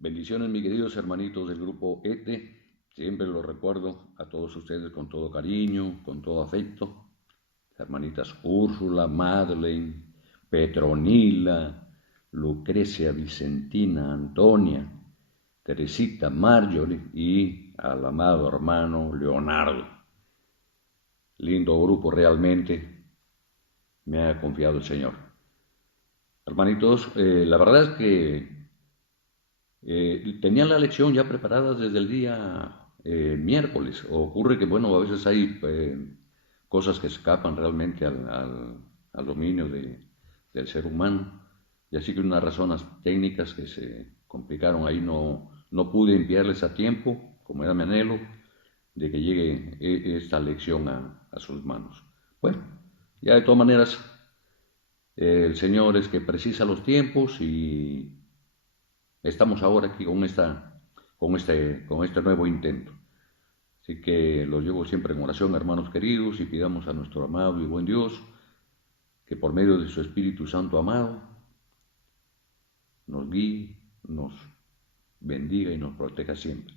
Bendiciones, mis queridos hermanitos del grupo ETE. Siempre los recuerdo a todos ustedes con todo cariño, con todo afecto. Hermanitas Úrsula, Madeleine, Petronila, Lucrecia, Vicentina, Antonia, Teresita, Marjorie y al amado hermano Leonardo. Lindo grupo realmente, me ha confiado el Señor. Hermanitos, la verdad es que tenían la lección ya preparada desde el día miércoles. Ocurre que, bueno, a veces hay cosas que escapan realmente al dominio del ser humano. Y así que unas razones técnicas que se complicaron ahí no pude enviarles a tiempo, como era mi anhelo, de que llegue esta lección a sus manos. Bueno, ya de todas maneras, el Señor es que precisa los tiempos y estamos ahora aquí con este nuevo intento. Así que los llevo siempre en oración, hermanos queridos, y pidamos a nuestro amado y buen Dios que por medio de su Espíritu Santo amado nos guíe, nos bendiga y nos proteja siempre.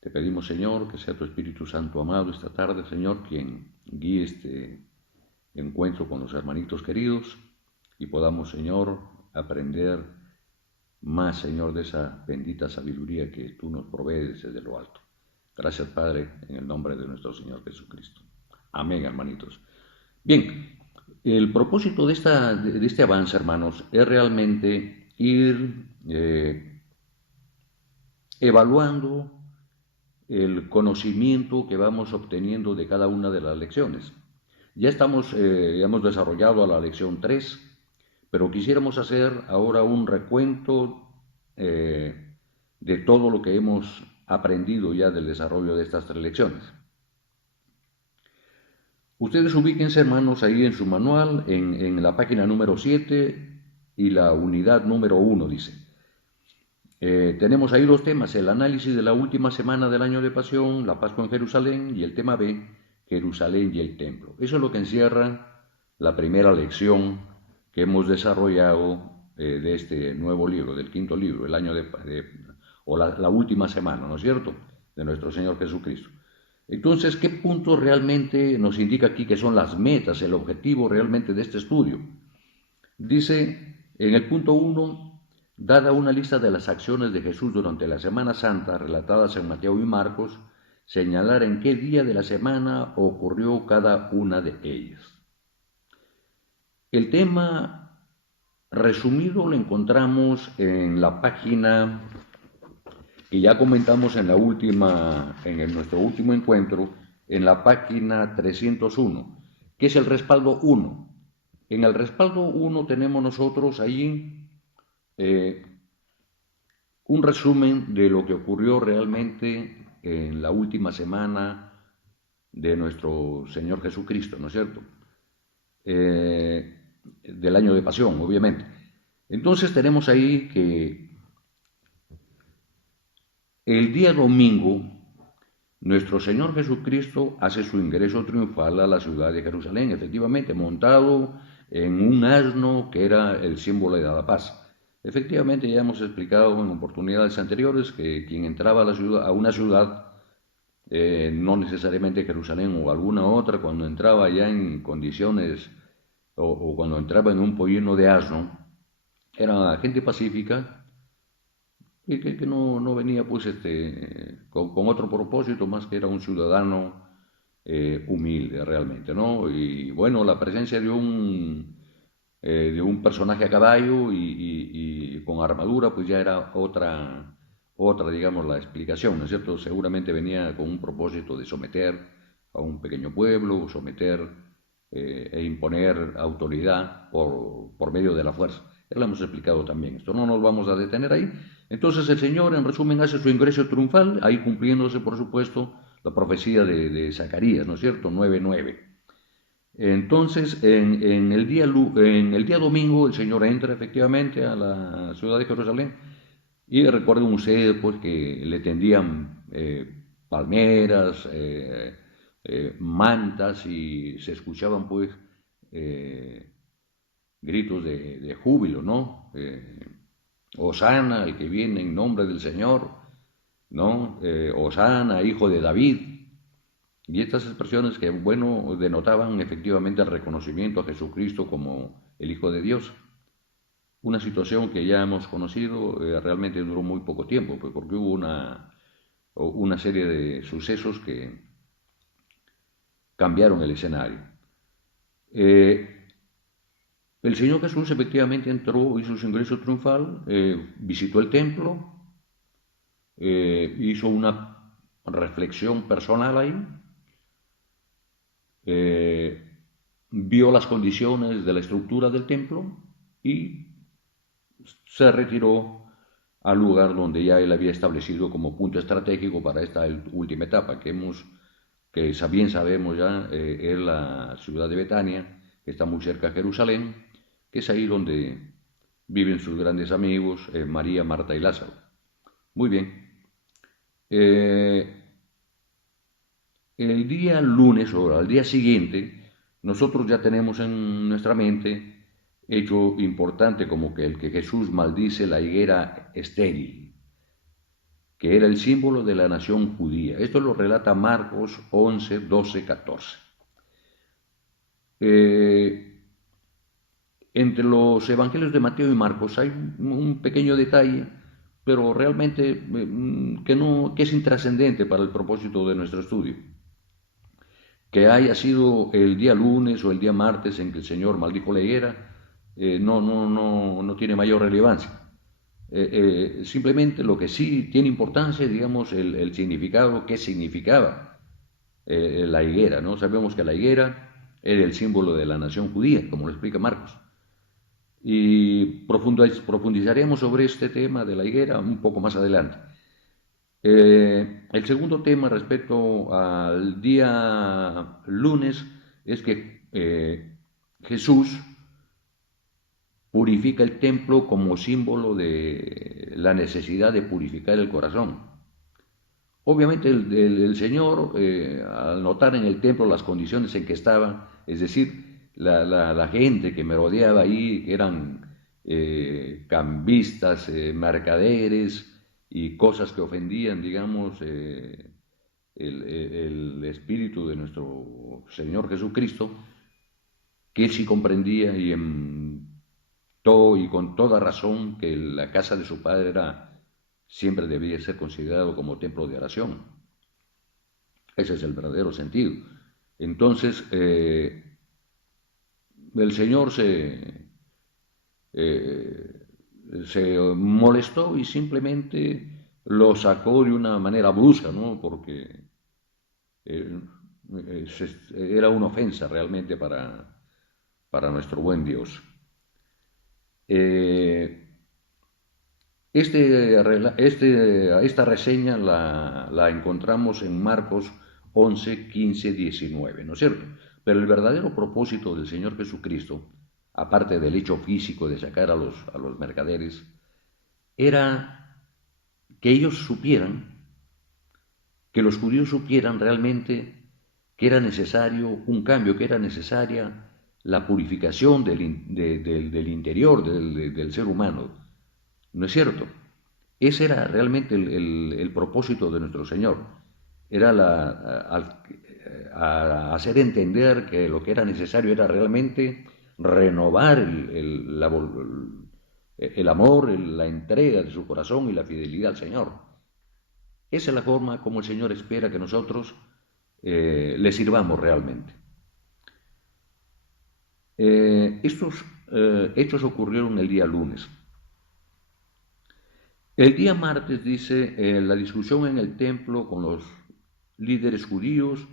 Te pedimos, Señor, que sea tu Espíritu Santo amado esta tarde, Señor, quien guíe este encuentro con los hermanitos queridos y podamos, Señor, aprender más, Señor, de esa bendita sabiduría que tú nos provees desde lo alto. Gracias, Padre, en el nombre de nuestro Señor Jesucristo. Amén, hermanitos. Bien, el propósito de este avance, hermanos, es realmente ir evaluando el conocimiento que vamos obteniendo de cada una de las lecciones. Ya hemos desarrollado a la lección 3, pero quisiéramos hacer ahora un recuento de todo lo que hemos aprendido ya del desarrollo de estas 3 lecciones. Ustedes ubíquense, hermanos, ahí en su manual, en la página número 7 y la unidad número 1, dice. Tenemos ahí dos temas, el análisis de la última semana del año de pasión, la Pascua en Jerusalén, y el tema B, Jerusalén y el templo. Eso es lo que encierra la primera lección que hemos desarrollado de este nuevo libro, del quinto libro, el año o la última semana, ¿no es cierto?, de nuestro Señor Jesucristo. Entonces, ¿qué puntos realmente nos indica aquí que son las metas, el objetivo realmente de este estudio? Dice en el punto 1, dada una lista de las acciones de Jesús durante la Semana Santa relatadas en Mateo y Marcos, señalar en qué día de la semana ocurrió cada una de ellas. El tema resumido lo encontramos en la página que ya comentamos en nuestro último encuentro, en la página 301, que es el respaldo 1. En el respaldo 1 tenemos nosotros ahí un resumen de lo que ocurrió realmente en la última semana de nuestro Señor Jesucristo, ¿no es cierto? Del año de pasión, obviamente. Entonces tenemos ahí que el día domingo nuestro Señor Jesucristo hace su ingreso triunfal a la ciudad de Jerusalén, efectivamente, montado en un asno que era el símbolo de la paz. Efectivamente, ya hemos explicado en oportunidades anteriores que quien entraba a una ciudad, no necesariamente Jerusalén o alguna otra, cuando entraba ya en condiciones o cuando entraba en un pollino de asno, era gente pacífica, y que no venía pues con otro propósito más que era un ciudadano humilde realmente, ¿no? Y bueno, la presencia de un personaje a caballo y con armadura pues ya era otra, digamos, la explicación, ¿no es cierto? Seguramente venía con un propósito de someter a un pequeño pueblo, someter e imponer autoridad por medio de la fuerza. Ya lo hemos explicado también, esto no nos vamos a detener ahí. Entonces el Señor, en resumen, hace su ingreso triunfal, ahí cumpliéndose, por supuesto, la profecía de Zacarías, ¿no es cierto? 9:9. Entonces, en el día domingo, el Señor entra efectivamente a la ciudad de Jerusalén y recuerden ustedes pues, que le tendían palmeras, mantas y se escuchaban pues gritos de júbilo, ¿no? Hosana, el que viene en nombre del Señor, ¿no? Hosana, hijo de David. Y estas expresiones que, bueno, denotaban efectivamente el reconocimiento a Jesucristo como el Hijo de Dios. Una situación que ya hemos conocido, realmente duró muy poco tiempo, pues, porque hubo una serie de sucesos que cambiaron el escenario. El Señor Jesús efectivamente entró, hizo su ingreso triunfal, visitó el templo, hizo una reflexión personal ahí, vio las condiciones de la estructura del templo y se retiró al lugar donde ya él había establecido como punto estratégico para esta última etapa, que bien sabemos ya, es la ciudad de Betania, que está muy cerca de Jerusalén, que es ahí donde viven sus grandes amigos, María, Marta y Lázaro. Muy bien. El día lunes o al día siguiente, nosotros ya tenemos en nuestra mente hecho importante como que el que Jesús maldice la higuera estéril, que era el símbolo de la nación judía. Esto lo relata Marcos 11, 12, 14. Entre los evangelios de Mateo y Marcos hay un pequeño detalle, pero realmente que es intrascendente para el propósito de nuestro estudio. Que haya sido el día lunes o el día martes en que el Señor maldijo la higuera, no tiene mayor relevancia. Simplemente lo que sí tiene importancia, digamos, el significado, qué significaba la higuera, ¿no? Sabemos que la higuera era el símbolo de la nación judía, como lo explica Marcos. Y profundizaremos sobre este tema de la higuera un poco más adelante. El segundo tema respecto al día lunes es que Jesús purifica el templo como símbolo de la necesidad de purificar el corazón. Obviamente el Señor, al notar en el templo las condiciones en que estaba, es decir, la gente que me rodeaba ahí, que eran cambistas, mercaderes y cosas que ofendían, digamos, el espíritu de nuestro Señor Jesucristo, que él sí comprendía y con toda razón que la casa de su padre siempre debía ser considerado como templo de oración. Ese es el verdadero sentido. Entonces, el Señor se molestó y simplemente lo sacó de una manera brusca, ¿no? Porque era una ofensa realmente para nuestro buen Dios. Esta reseña la encontramos en Marcos 11, 15, 19, ¿no es cierto? Pero el verdadero propósito del Señor Jesucristo, aparte del hecho físico de sacar a los mercaderes, era que ellos supieran, que los judíos supieran realmente que era necesario un cambio, que era necesaria la purificación del interior del ser humano. ¿No es cierto? Ese era realmente el propósito de nuestro Señor. Era hacer entender que lo que era necesario era realmente renovar el amor, la entrega de su corazón y la fidelidad al Señor. Esa es la forma como el Señor espera que nosotros le sirvamos realmente. Estos hechos ocurrieron el día lunes. El día martes dice la discusión en el templo con los líderes judíos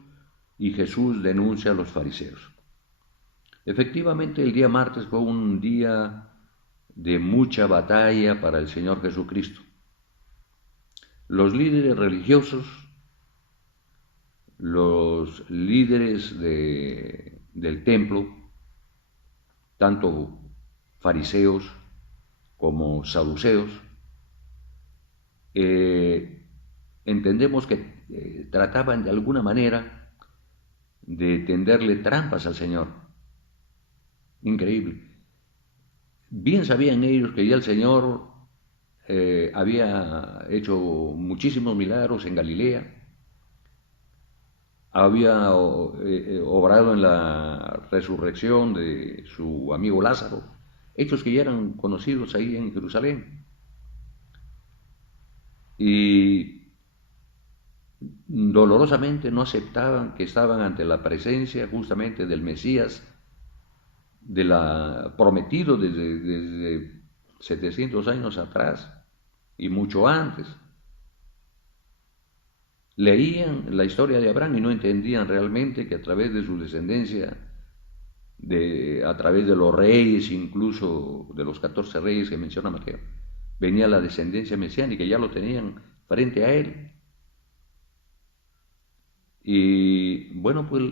y Jesús denuncia a los fariseos. Efectivamente, el día martes fue un día de mucha batalla para el Señor Jesucristo. Los líderes religiosos, los líderes del templo, tanto fariseos como saduceos, entendemos que trataban de alguna manera de tenderle trampas al Señor. Increíble. Bien sabían ellos que ya el Señor había hecho muchísimos milagros en Galilea, había obrado en la resurrección de su amigo Lázaro, hechos que ya eran conocidos ahí en Jerusalén. Y dolorosamente no aceptaban que estaban ante la presencia justamente del Mesías, prometido desde 700 años atrás y mucho antes. Leían la historia de Abraham y no entendían realmente que a través de su descendencia, a través de los reyes, incluso de los 14 reyes que menciona Mateo, venía la descendencia mesiánica, ya lo tenían frente a él. Y bueno, pues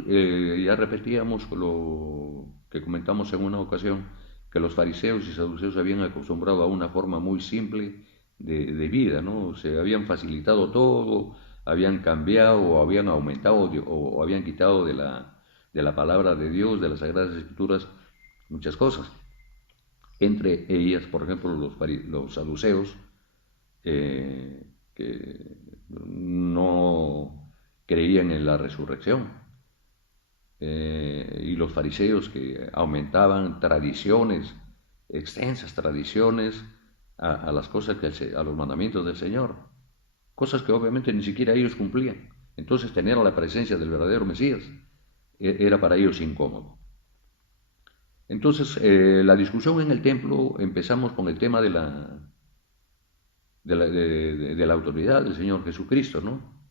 ya repetíamos lo que comentamos en una ocasión, que los fariseos y saduceos se habían acostumbrado a una forma muy simple de vida, ¿no? Se habían facilitado todo, habían cambiado o habían aumentado o habían quitado de la palabra de Dios, de las Sagradas Escrituras, muchas cosas. Entre ellas, por ejemplo, los saduceos, que no creían en la resurrección, y los fariseos que aumentaban tradiciones, extensas tradiciones, a las cosas a los mandamientos del Señor, cosas que obviamente ni siquiera ellos cumplían. Entonces tener la presencia del verdadero Mesías era para ellos incómodo. Entonces la discusión en el templo, empezamos con el tema de la autoridad del Señor Jesucristo, ¿no?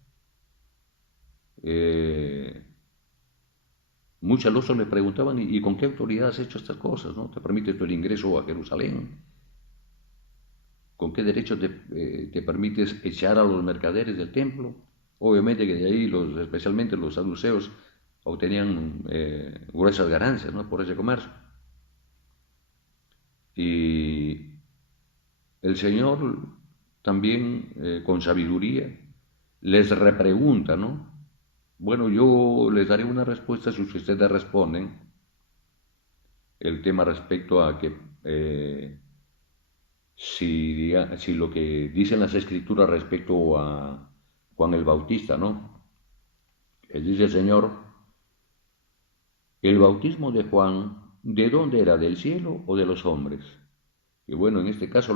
Muchas veces le preguntaban, ¿y con qué autoridad has hecho estas cosas? ¿No? ¿Te permite el ingreso a Jerusalén? ¿Con qué derecho te permites echar a los mercaderes del templo? Obviamente que de ahí, especialmente los saduceos, obtenían gruesas ganancias, ¿no?, por ese comercio. Y el Señor también, con sabiduría, les repregunta, ¿no? Bueno, yo les daré una respuesta si ustedes responden el tema respecto a que si lo que dicen las Escrituras respecto a Juan el Bautista, ¿no? Él dice el Señor, el bautismo de Juan, ¿de dónde era? ¿Del cielo o de los hombres? Y bueno, en este caso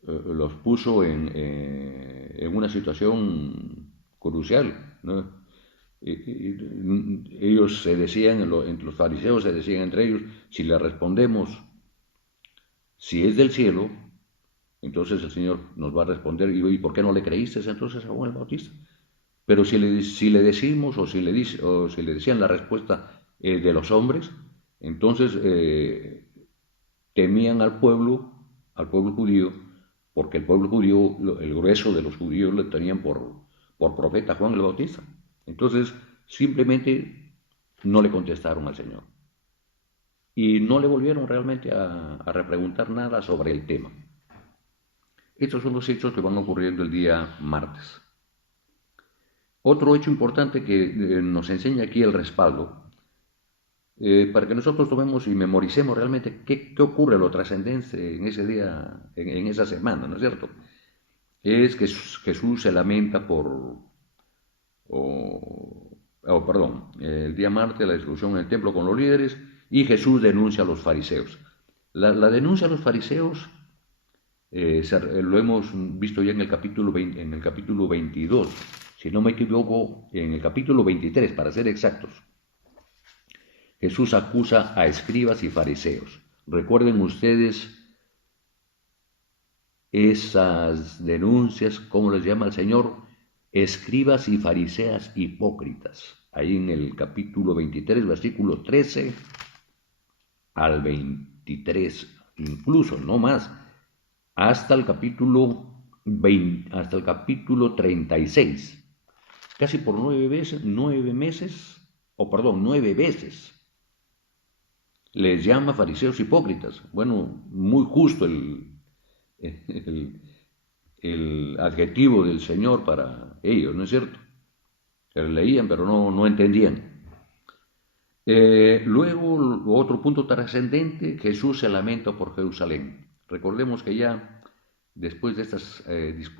los puso en una situación crucial, ¿no? Ellos se decían, entre los fariseos se decían entre ellos, si le respondemos, si es del cielo, entonces el Señor nos va a responder, ¿y por qué no le creíste entonces a Juan el Bautista? Pero si le decimos o si le decían la respuesta de los hombres, entonces temían al pueblo judío, porque el pueblo judío, el grueso de los judíos le tenían por profeta Juan el Bautista. Entonces simplemente no le contestaron al Señor y no le volvieron realmente a repreguntar nada sobre el tema. Estos son los hechos que van ocurriendo el día martes. Otro hecho importante que nos enseña aquí el respaldo, para que nosotros tomemos y memoricemos realmente qué ocurre, lo trascendente en ese día, en esa semana, ¿no es cierto? Es que Jesús se lamenta perdón, el día martes, la discusión en el templo con los líderes, y Jesús denuncia a los fariseos. La denuncia a los fariseos lo hemos visto ya en el capítulo 22, si no me equivoco, en el capítulo 23, para ser exactos. Jesús acusa a escribas y fariseos. Recuerden ustedes esas denuncias, ¿cómo les llama el Señor? Escribas y fariseas hipócritas. Ahí en el capítulo 23, versículo 13 al 23, incluso, no más, hasta el capítulo 36. Casi por 9 veces les llama fariseos hipócritas. Bueno, muy justo el adjetivo del Señor para ellos, ¿no es cierto? Que leían pero no entendían. Luego, otro punto trascendente, Jesús se lamenta por Jerusalén. Recordemos que ya después de estas discusiones,